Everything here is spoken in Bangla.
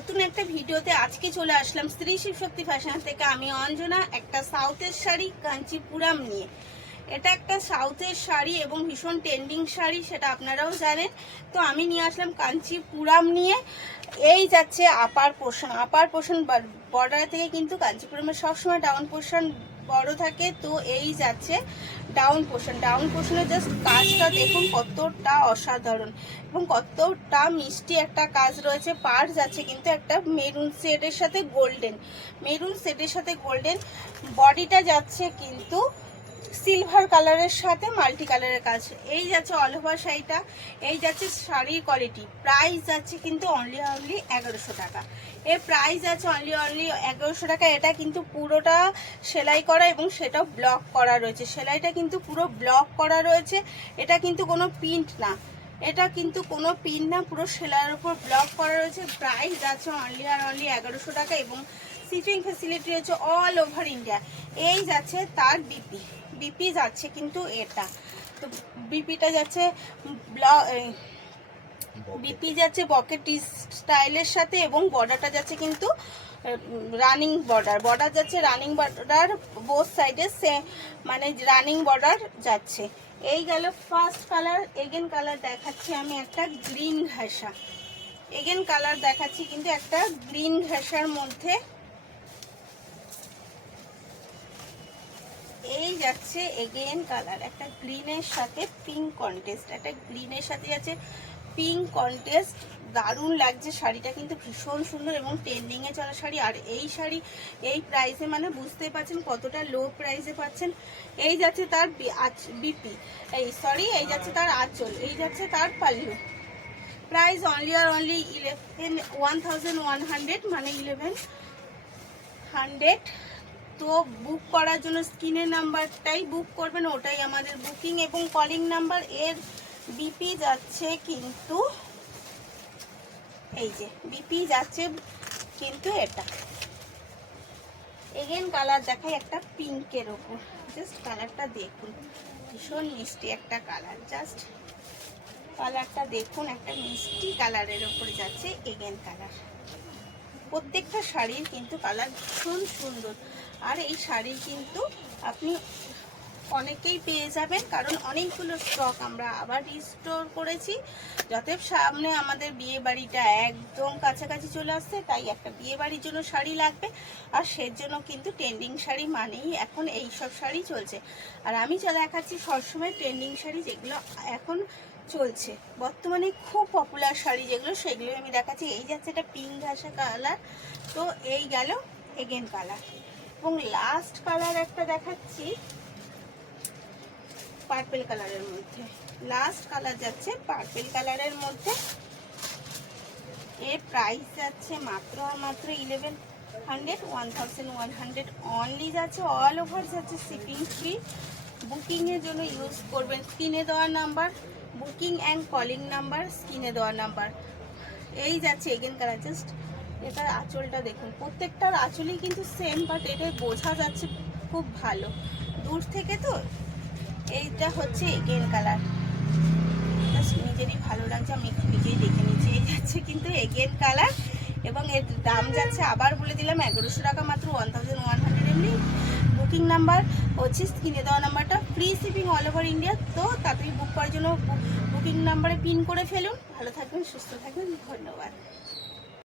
নতুন একটা ভিডিওতে আজকে চলে আসলাম স্ত্রী শিবশক্তি ফ্যাশন থেকে। আমি অঞ্জনা, একটা সাউথের শাড়ি কাঞ্চিপুরাম নিয়ে। এটা একটা সাউথের শাড়ি এবং ভীষণ ট্রেন্ডিং শাড়ি, সেটা আপনারাও জানেন। তো আমি নিয়ে আসলাম কাঞ্চিপুরাম নিয়ে। এই যাচ্ছে আপার পোর্শন বর্ডার থেকে, কিন্তু কাঞ্চিপুরামের সবসময় ডাউন পোর্শন বড় থাকে। তো এই যাচ্ছে ডাউন পোর্শনের জাস্ট কাজটা দেখুন কতটা অসাধারণ এবং কতটা মিষ্টি একটা কাজ রয়েছে। পার যাচ্ছে কিন্তু একটা মেরুন শেডের সাথে গোল্ডেন বডিটা যাচ্ছে কিন্তু সিলভার কালারের সাথে মাল্টি কালারের কাজ। এই যাচ্ছে অল ওভার শাড়িটা। এই যাচ্ছে শাড়ির কোয়ালিটি। প্রাইস যাচ্ছে কিন্তু অনলি 1100 টাকা। এর প্রাইস আছে অনলি 1100 টাকা। এটা কিন্তু পুরোটা সেলাই করা এবং সেটাও ব্লক করা রয়েছে। সেলাইটা কিন্তু পুরো ব্লক করা রয়েছে। এটা কিন্তু কোনো প্রিন্ট না, পুরো সেলাইয়ের উপর ব্লক করা রয়েছে। প্রাইস আছে অনলি 1100 টাকা এবং শিপিং ফ্যাসিলিটি হচ্ছে অল ওভার ইন্ডিয়া। এই যাচ্ছে তার বিপি যাচ্ছে কিন্তু এটা তো বিপিটা যাচ্ছে বকেট স্টাইলের সাথে এবং বর্ডারটা যাচ্ছে কিন্তু রানিং বর্ডার যাচ্ছে রানিং বর্ডার বোথ সাইডে মানে রানিং বর্ডার যাচ্ছে। এই গেল ফার্স্ট কালার। এগেন কালার দেখাচ্ছি আমি একটা গ্রিন ঘাসা। কিন্তু একটা গ্রিন ঘাসার মধ্যে এই যাচ্ছে এগেন কালার একটা গ্রিনের সাথে পিঙ্ক কন্টেস্ট। যাচ্ছে পিঙ্ক কন্টেস্ট। দারুণ লাগছে শাড়িটা, কিন্তু ভীষণ সুন্দর এবং ট্রেন্ডিং এ চলা শাড়ি। আর এই শাড়ি এই প্রাইসে মানে বুঝতে পারছেন কতটা লো প্রাইসে পাচ্ছেন। এই যাচ্ছে তার এই যাচ্ছে তার আঁচল, এই যাচ্ছে তার পাল্লু। প্রাইস অনলি 1100 মানে 1100। তো বুক করার জন্য স্ক্রিনের নাম্বারটাই বুক করবেন, ওটাই আমাদের বুকিং এবং কলিং নাম্বার। এর বিপি যাচ্ছে কিন্তু এই যে বিপি যাচ্ছে কিন্তু এটা। এগেন কালার দেখাই একটা পিঙ্কের ওপর। জাস্ট কালারটা দেখুন, ভীষণ মিষ্টি একটা কালার। জাস্ট কালারটা দেখুন, একটা মিষ্টি কালারের ওপরে যাচ্ছে এগেন কালার। প্রত্যেকটা শাড়ির কিন্তু কালার ভীষণ সুন্দর। আর এই শাড়ি কিন্তু আপনি অনেকেই পেয়ে যাবেন, কারণ অনেকগুলো স্টক আমরা আবার রিস্টোর করেছি। যতএব সামনে আমাদের বিয়ে বাড়িটা একদম কাছাকাছি চলে আসছে, তাই একটা বিয়ে বাড়ির জন্য শাড়ি লাগবে। আর সেজন্য কিন্তু ট্রেন্ডিং শাড়ি মানেই এখন এই সব শাড়ি চলছে। আর আমি যা দেখাচ্ছি সবসময় ট্রেন্ডিং শাড়ি, যেগুলো এখন চলছে বর্তমানে খুব পপুলার শাড়ি যেগুলো, সেগুলো আমি দেখাচ্ছি। এই যাচ্ছে এটা পিঙ্ক ঘাসা কালার। তো এই গেল এগেন কালার এবং লাস্ট কালার একটা দেখাচ্ছি পার্পল কালারের মধ্যে। লাস্ট কালার যাচ্ছে পার্পল কালারের মধ্যে। এর প্রাইস যাচ্ছে মাত্র 1100 অনলি যাচ্ছে। অল ওভার যাচ্ছে শিপিং ফ্রি। বুকিং এর জন্য ইউজ করবেন স্ক্রিনে দেওয়া number, booking and calling number স্ক্রিনে দেওয়া নাম্বার। এই যাচ্ছে এগেন কালার। জাস্ট এটার আঁচলটা দেখুন, প্রত্যেকটার আঁচলই কিন্তু সেম, বাট এটা বোঝা যাচ্ছে খুব ভালো দূর থেকে। তো এইটা হচ্ছে এগেন কালার। জাস্ট নিজেরই ভালো লাগছে, আমি একটু নিজেই দেখে নিচ্ছি। এই যাচ্ছে কিন্তু এগেন কালার এবং এর দাম যাচ্ছে আবার বলে দিলাম 1100 টাকা মাত্র। 1100 এমনি। বুকিং নাম্বার হচ্ছে স্ক্রিনে দেওয়া নাম্বারটা। Free shipping all over India. তো তাড়াতাড়ি বুক করার জন্য বুকিং নাম্বারে পিন করে ফেলুন। ভালো থাকবেন, সুস্থ থাকবেন, ধন্যবাদ।